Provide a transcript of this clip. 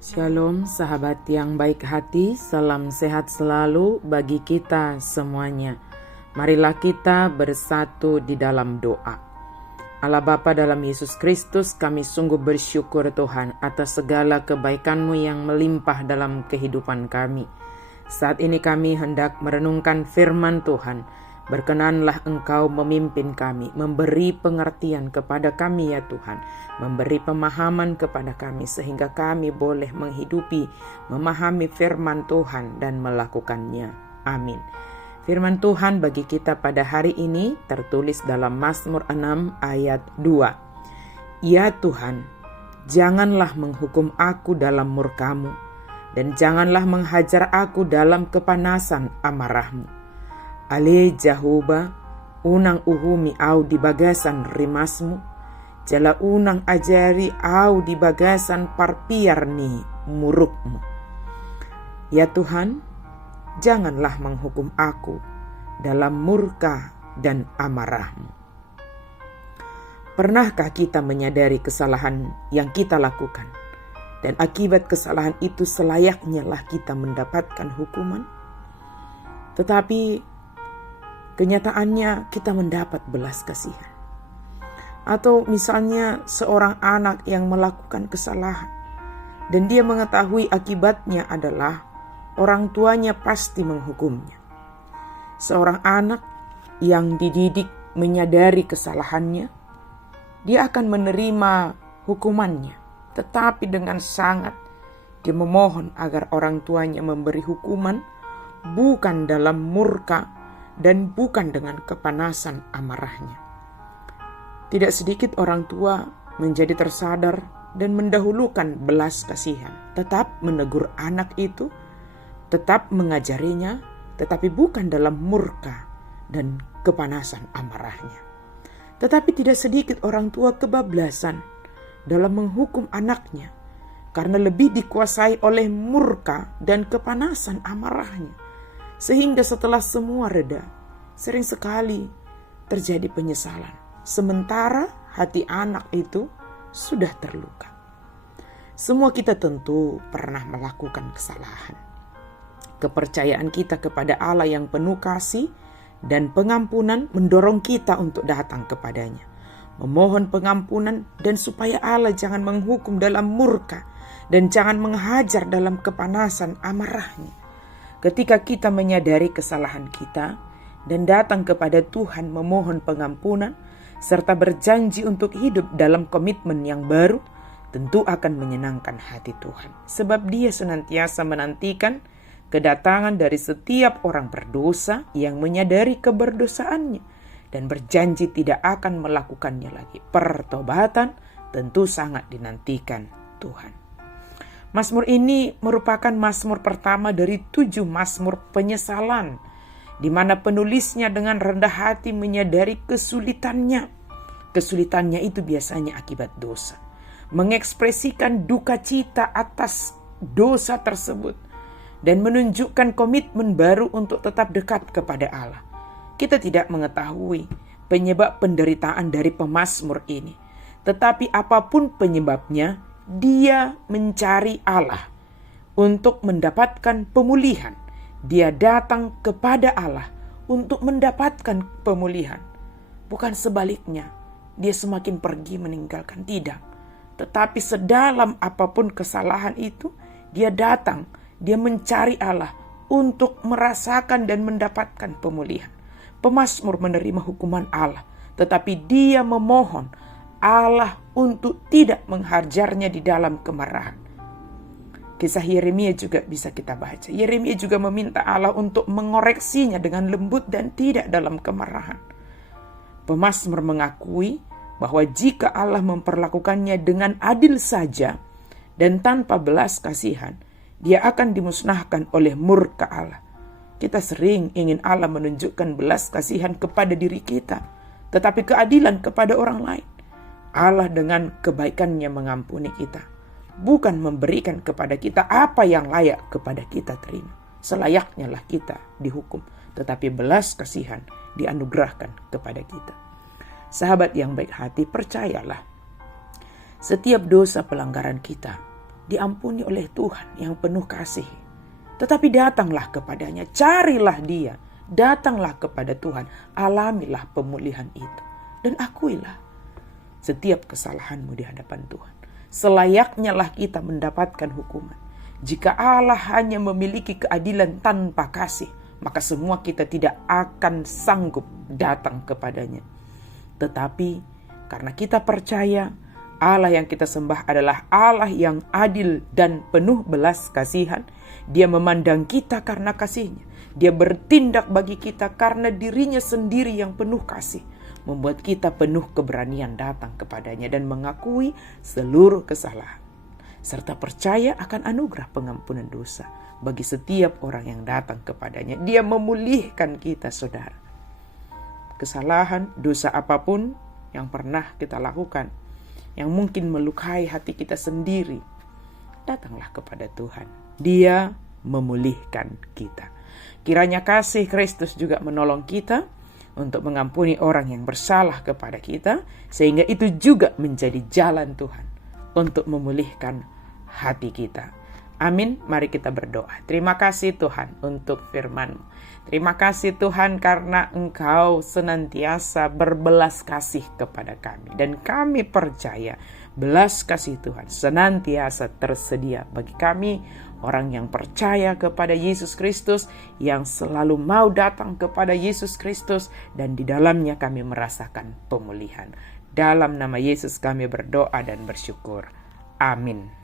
Shalom sahabat yang baik hati, salam sehat selalu bagi kita semuanya. Marilah kita bersatu di dalam doa. Allah Bapa dalam Yesus Kristus, kami sungguh bersyukur Tuhan atas segala kebaikan-Mu yang melimpah dalam kehidupan kami. Saat ini kami hendak merenungkan firman Tuhan. Berkenanlah Engkau memimpin kami, memberi pengertian kepada kami ya Tuhan, memberi pemahaman kepada kami sehingga kami boleh menghidupi, memahami firman Tuhan dan melakukannya. Amin. Firman Tuhan bagi kita pada hari ini tertulis dalam Mazmur 6 ayat 2. Ya Tuhan, janganlah menghukum aku dalam murka-Mu, dan janganlah menghajar aku dalam kepanasan amarah-Mu. Ale Jahoba, unang uhumi au di bagasan rimasmu, jala unang ajari au di bagasan parpiar ni murukmu. Ya Tuhan, janganlah menghukum aku dalam murka dan amarahmu. Pernahkah kita menyadari kesalahan yang kita lakukan, dan akibat kesalahan itu selayaknya lah kita mendapatkan hukuman? Tetapi kenyataannya kita mendapat belas kasihan. Atau misalnya seorang anak yang melakukan kesalahan dan dia mengetahui akibatnya adalah orang tuanya pasti menghukumnya. Seorang anak yang dididik menyadari kesalahannya, dia akan menerima hukumannya, tetapi dengan sangat dia memohon agar orang tuanya memberi hukuman bukan dalam murka dan bukan dengan kepanasan amarahnya. Tidak sedikit orang tua menjadi tersadar dan mendahulukan belas kasihan, tetap menegur anak itu, tetap mengajarinya, tetapi bukan dalam murka dan kepanasan amarahnya. Tetapi tidak sedikit orang tua kebablasan dalam menghukum anaknya karena lebih dikuasai oleh murka dan kepanasan amarahnya. Sehingga setelah semua reda, sering sekali terjadi penyesalan. Sementara hati anak itu sudah terluka. Semua kita tentu pernah melakukan kesalahan. Kepercayaan kita kepada Allah yang penuh kasih dan pengampunan mendorong kita untuk datang kepadanya. Memohon pengampunan dan supaya Allah jangan menghukum dalam murka dan jangan menghajar dalam kepanasan amarahnya. Ketika kita menyadari kesalahan kita dan datang kepada Tuhan memohon pengampunan serta berjanji untuk hidup dalam komitmen yang baru, tentu akan menyenangkan hati Tuhan. Sebab Dia senantiasa menantikan kedatangan dari setiap orang berdosa yang menyadari keberdosaannya dan berjanji tidak akan melakukannya lagi. Pertobatan tentu sangat dinantikan Tuhan. Mazmur ini merupakan mazmur pertama dari 7 mazmur penyesalan, di mana penulisnya dengan rendah hati menyadari kesulitannya. Kesulitannya itu biasanya akibat dosa. Mengekspresikan duka cita atas dosa tersebut dan menunjukkan komitmen baru untuk tetap dekat kepada Allah. Kita tidak mengetahui penyebab penderitaan dari pemazmur ini, tetapi apapun penyebabnya, dia mencari Allah untuk mendapatkan pemulihan. Dia datang kepada Allah untuk mendapatkan pemulihan. Bukan sebaliknya, dia semakin pergi meninggalkan, tidak. Tetapi sedalam apapun kesalahan itu, dia datang, dia mencari Allah untuk merasakan dan mendapatkan pemulihan. Pemazmur menerima hukuman Allah, tetapi dia memohon Allah untuk tidak menghajarnya di dalam kemarahan. Kisah Yeremia juga bisa kita baca. Yeremia juga meminta Allah untuk mengoreksinya dengan lembut dan tidak dalam kemarahan. Pemazmur mengakui bahwa jika Allah memperlakukannya dengan adil saja dan tanpa belas kasihan, dia akan dimusnahkan oleh murka Allah. Kita sering ingin Allah menunjukkan belas kasihan kepada diri kita, tetapi keadilan kepada orang lain. Allah dengan kebaikannya mengampuni kita, bukan memberikan kepada kita apa yang layak kepada kita terima. Selayaknya lah kita dihukum, tetapi belas kasihan dianugerahkan kepada kita. Sahabat yang baik hati, percayalah, setiap dosa pelanggaran kita diampuni oleh Tuhan yang penuh kasih. Tetapi datanglah kepadanya, carilah dia, datanglah kepada Tuhan, alamilah pemulihan itu. Dan akuilah setiap kesalahanmu di hadapan Tuhan. Selayaknya lah kita mendapatkan hukuman. Jika Allah hanya memiliki keadilan tanpa kasih, maka semua kita tidak akan sanggup datang kepadanya. Tetapi karena kita percaya Allah yang kita sembah adalah Allah yang adil dan penuh belas kasihan, Dia memandang kita karena kasih-Nya. Dia bertindak bagi kita karena dirinya sendiri yang penuh kasih, membuat kita penuh keberanian datang kepadanya dan mengakui seluruh kesalahan, serta percaya akan anugerah pengampunan dosa bagi setiap orang yang datang kepadanya. Dia memulihkan kita, saudara. Kesalahan, dosa apapun yang pernah kita lakukan, yang mungkin melukai hati kita sendiri, datanglah kepada Tuhan. Dia memulihkan kita. Kiranya kasih Kristus juga menolong kita untuk mengampuni orang yang bersalah kepada kita, sehingga itu juga menjadi jalan Tuhan untuk memulihkan hati kita. Amin. Mari kita berdoa. Terima kasih Tuhan untuk firman-Mu. Terima kasih Tuhan karena Engkau senantiasa berbelas kasih kepada kami. Dan kami percaya belas kasih Tuhan senantiasa tersedia bagi kami, orang yang percaya kepada Yesus Kristus, yang selalu mau datang kepada Yesus Kristus, dan di dalamnya kami merasakan pemulihan. Dalam nama Yesus kami berdoa dan bersyukur. Amin.